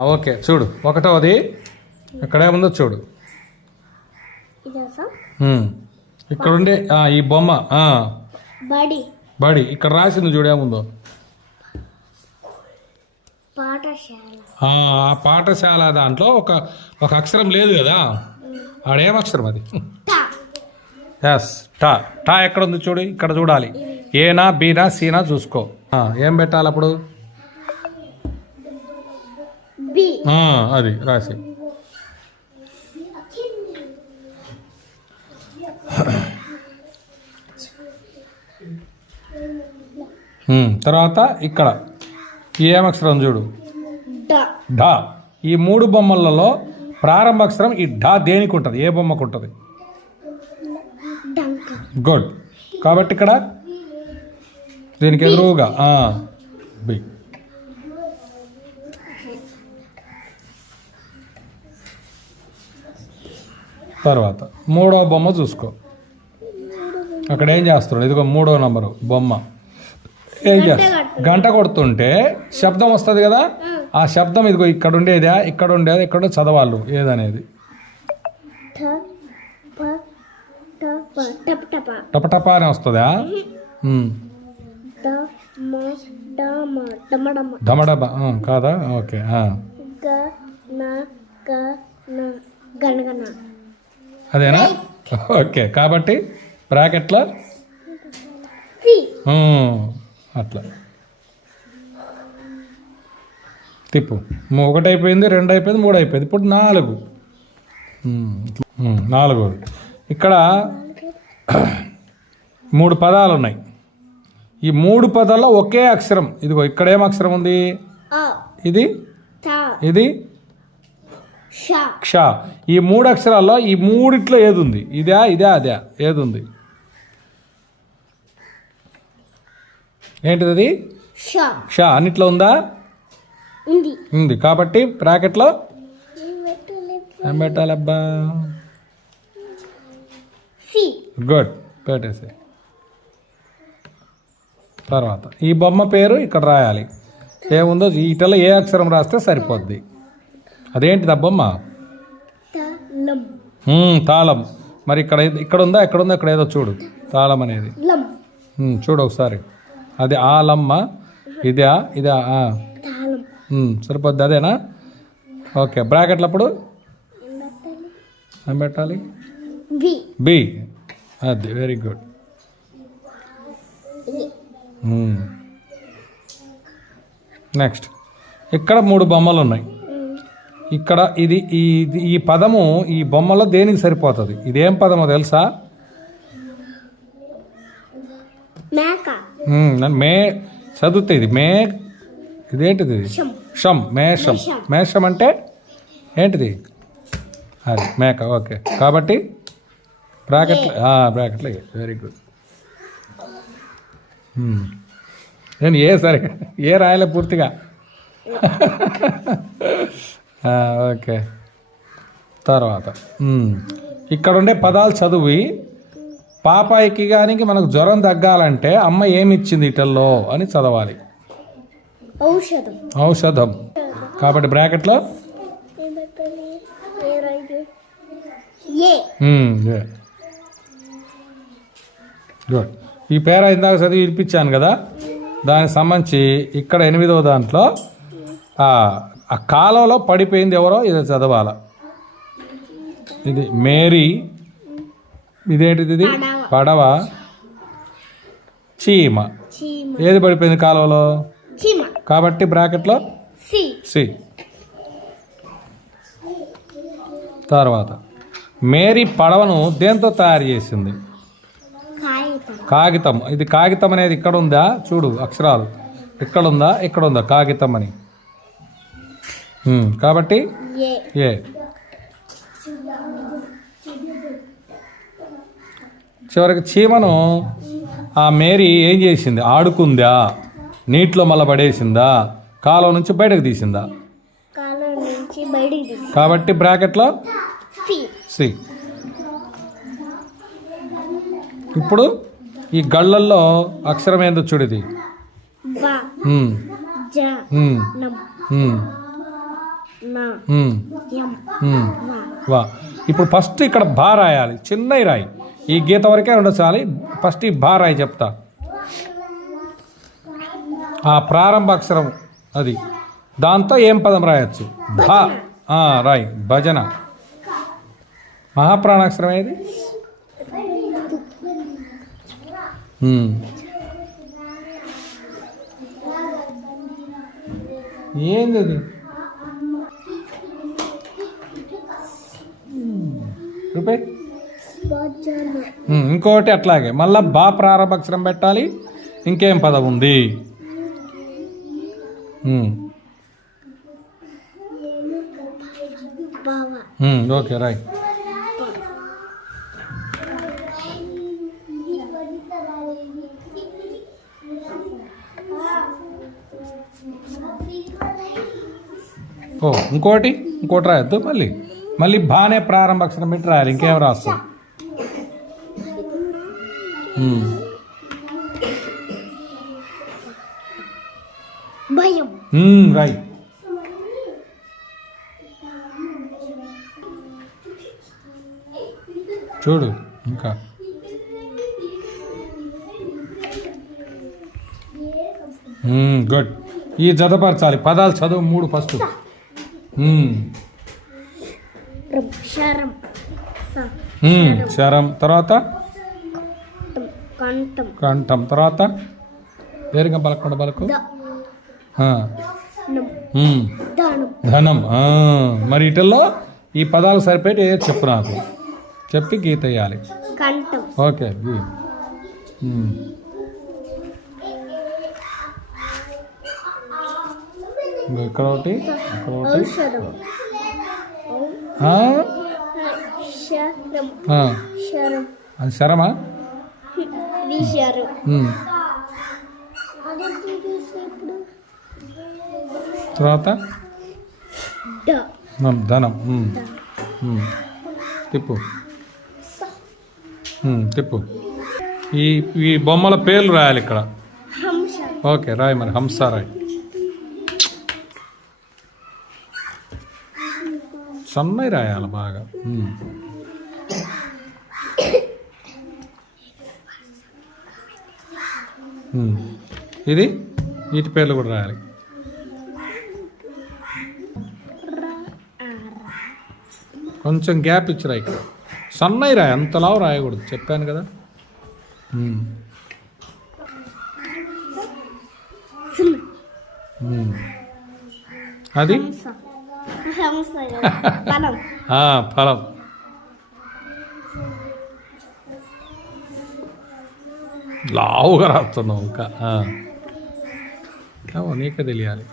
Okay చూడు ఒకటోది ఇక్కడేముందో చూడు. ఇక్కడ ఉండే ఈ బొమ్మ బడి ఇక్కడ రాసింది చూడేముందో. ఆ పాఠశాల దాంట్లో ఒక అక్షరం లేదు కదా, ఆడేం అక్షరం అది? ఎస్ టా. టా ఎక్కడ ఉంది చూడు, ఇక్కడ చూడాలి. ఏనా బీనా సీనా చూసుకో. ఏం పెట్టాలి అప్పుడు? అది రాసి. తర్వాత ఇక్కడ ఏం అక్షరం చూడు, ఢా. ఈ మూడు బొమ్మలలో ప్రారంభ అక్షరం ఈ ఢా దేనికి ఉంటుంది? ఏ బొమ్మకు ఉంటుంది? గుడ్. కాబట్టి ఇక్కడ దీనికి ఎదురుగా బి. తర్వాత మూడో బొమ్మ చూసుకో. అక్కడ ఏం చేస్తున్నాడు? ఇదిగో 3వ నంబరు బొమ్మ. ఏం చేస్తా? గంట కొడుతుంటే శబ్దం వస్తుంది కదా, ఆ శబ్దం ఇదిగో ఇక్కడ ఉండేదా, ఇక్కడ ఉండేది, ఇక్కడ చదవాలి ఏదనేది. టపటపా అని వస్తుందా? డమడబా కాదా? ఓకే. అదేనా? ఓకే. కాబట్టి బ్రాకెట్లో అట్లా తిప్పు. 1 అయిపోయింది, 2 అయిపోయింది, 3 అయిపోయింది. ఇప్పుడు 4. 4. ఇక్కడ 3 పదాలు ఉన్నాయి. ఈ 3 పదాల్లో ఒకే అక్షరం. ఇదిగో ఇక్కడ ఏం అక్షరం ఉంది? ఇది ఇది క్ష. ఈ 3 అక్షరాల్లో ఈ 3 ఏది ఉంది? ఇదా ఇదా అదా? ఏది ఉంది? ఏంటిది అది? క్ష. అన్నిట్లో ఉందా? ఉంది. కాబట్టి బ్రాకెట్లో ఏం పెట్టాలబ్బా? గుడ్. పెట్టేసి తర్వాత ఈ బొమ్మ పేరు ఇక్కడ రాయాలి. ఏముందో వీటిలో ఏ అక్షరం రాస్తే సరిపోద్ది. అదేంటిది ఆ బొమ్మ? తాళం. మరి ఇక్కడ ఉందా, ఎక్కడ ఉందో? ఇక్కడ ఏదో చూడు, తాళం అనేది చూడు ఒకసారి. అది ఆలమ్మ. ఇదా ఇదా? సరిపోద్ది. అదేనా? ఓకే. బ్రాకెట్లు అప్పుడు ఏం పెట్టాలి? బి. అది వెరీ గుడ్. నెక్స్ట్ ఇక్కడ 3 బొమ్మలు ఉన్నాయి. ఇక్కడ ఇది ఈ పదము ఈ బొమ్మలో దేనికి సరిపోతుంది? ఇదేం పదమో తెలుసా? మే చదివితే ఇది మే. ఇదేంటిది? షం. మేషం. మేషం అంటే ఏంటిది? అది మేక. ఓకే. కాబట్టి బ్రాకెట్లో వెరీ గుడ్. నేను సరే ఏ రాయలే పూర్తిగా. ఓకే. తర్వాత ఇక్కడ ఉండే పదాలు చదివి పాపాయికి కానీ మనకు జ్వరం తగ్గాలంటే అమ్మ ఏమి ఇచ్చింది ఇటల్లో అని చదవాలి. ఔషధం. కాబట్టి బ్రాకెట్లో గుడ్. ఈ పేర ఇందాక చదివి వినిపించాను కదా, దానికి సంబంధించి ఇక్కడ 8వ దాంట్లో ఆ కాలంలో పడిపోయింది ఎవరో ఇది చదవాల. ఇది మేరీ. ఇదేంటిది? ఇది పడవ. చీమ. ఏది పడిపోయింది కాలంలో? కాబట్టి బ్రాకెట్లో సి. తర్వాత మేరీ పడవను దేంతో తయారు చేసింది? కాగితం. ఇది కాగితం అనేది ఇక్కడ ఉందా? చూడు అక్షరాలు ఇక్కడ ఉందా, ఇక్కడ ఉందా? కాగితం అని. కాబట్టి ఏ. చివరికి చీమను ఆ మేరీ ఏం చేసింది? ఆడుకుందా, నీటిలో మళ్ళీ పడేసిందా, కాలువ నుంచి బయటకు తీసిందా? కాబట్టి బ్రాకెట్లో సి. ఇప్పుడు ఈ గళ్ళల్లో అక్షరం ఏందో చూడది. వా. ఇప్పుడు ఫస్ట్ ఇక్కడ బా రాయాలి, చిన్నవి రాయి, ఈ గీత వరకే ఉండచాలి. ఫస్ట్ ఈ బా రాయి చెప్తా, ఆ ప్రారంభ అక్షరం అది, దాంతో ఏం పదం రాయొచ్చు? భా. రాయ్, భజన. మహాప్రాణాక్షరం ఏది? ఏంది అది? రూపాయి. ఇంకోటి అట్లాగే మళ్ళా బా ప్రారంభ అక్షరం పెట్టాలి. ఇంకేం పదం ఉంది? ఓకే రాయ్. ఇంకోటి రాయొద్దు. మళ్ళీ బానే ప్రారంభ అక్షరం పెట్టి రాయాలి. ఇంకేం రాస్తాం? రైట్. చూడు ఇంకా గుడ్. ఈ జతపరచాలి పదాలు చదువు 3 ఫస్ట్. శరం, తర్వాత కంఠం, తర్వాత దీర్ఘం పలకుండా పలుకు. ధనం. మరి ఇటల్లో ఈ పదాలు సరిపోయి చెప్పు, నాకు చెప్పి గీత వేయాలి. ఓకే. ఇక్కడ ఒకటి, అది శరమా? తర్వాత ధనం. తిప్పు. ఈ బొమ్మల పేర్లు రాయాలి ఇక్కడ. ఓకే రాయ్. మరి హంస రాయ్. సన్నై రాయాలి బాగా. ఇది వీటి పేర్లు కూడా రాయాలి. కొంచెం గ్యాప్ ఇచ్చి రాయి. ఇక్కడ సన్నై రాయి, అంతలావు రాయకూడదు, చెప్పాను కదా. అది ఫలం. లావుగా రాస్తున్నావు ఇంకా. నీకే తెలియాలి.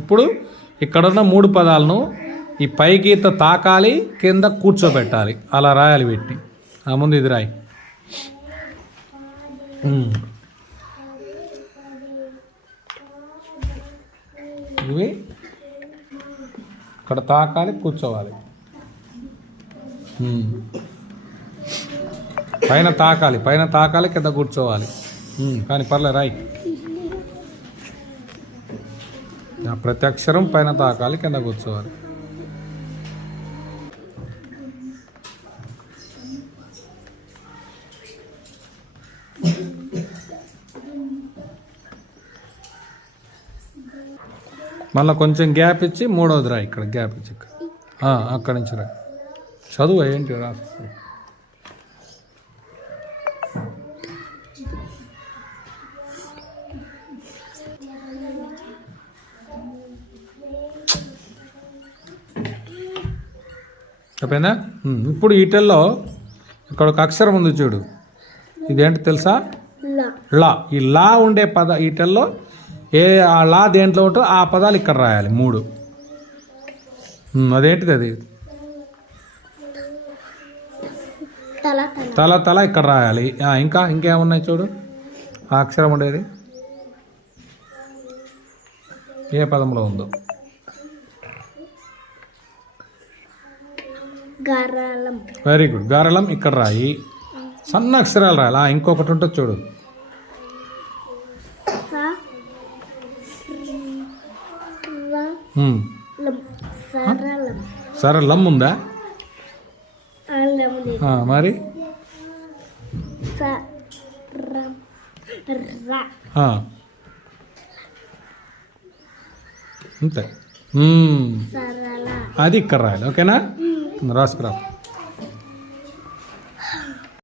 ఇప్పుడు ఇక్కడున్న 3 పదాలను ఈ పై గీత తాకాలి, కింద కూర్చోబెట్టాలి, అలా రాయాలి వీటిని. ముందు ఇది రాయి. ఇవి ఇక్కడ తాకాలి, కూర్చోవాలి. పైన తాకాలి, కింద కూర్చోవాలి. కానీ పర్లే రాయి. ప్రతి అక్షరం పైన తాకాలి, కింద కూర్చోవాలి. మళ్ళీ కొంచెం గ్యాప్ ఇచ్చి 3వది రా. ఇక్కడ గ్యాప్ ఇచ్చి అక్కడి నుంచి రా. చదువు ఏంటి రాస్తా. అయిపోయిందా? ఇప్పుడు ఈటల్లో ఇక్కడ ఒక అక్షరం ఉంది చూడు, ఇదేంటి తెలుసా? లా. ఈ లా ఉండే పద ఈటల్లో ఆ లా దేంట్లో ఉంటో ఆ పదాలు ఇక్కడ రాయాలి 3. అదేంటిది? అది తల ఇక్కడ రాయాలి. ఇంకేమున్నాయి చూడు, ఆ అక్షరం ఉండేది ఏ పదంలో ఉందో. Very good. గారళం ఇక్కడ రాయి, సన్న అక్షరాలు రాయాలి. ఇంకొకటి ఉంటుంది చూడు, సరే లమ్ ఉందా మరి అంతే అది ఇక్కడ రాయాలి ఓకేనా రాసుకురా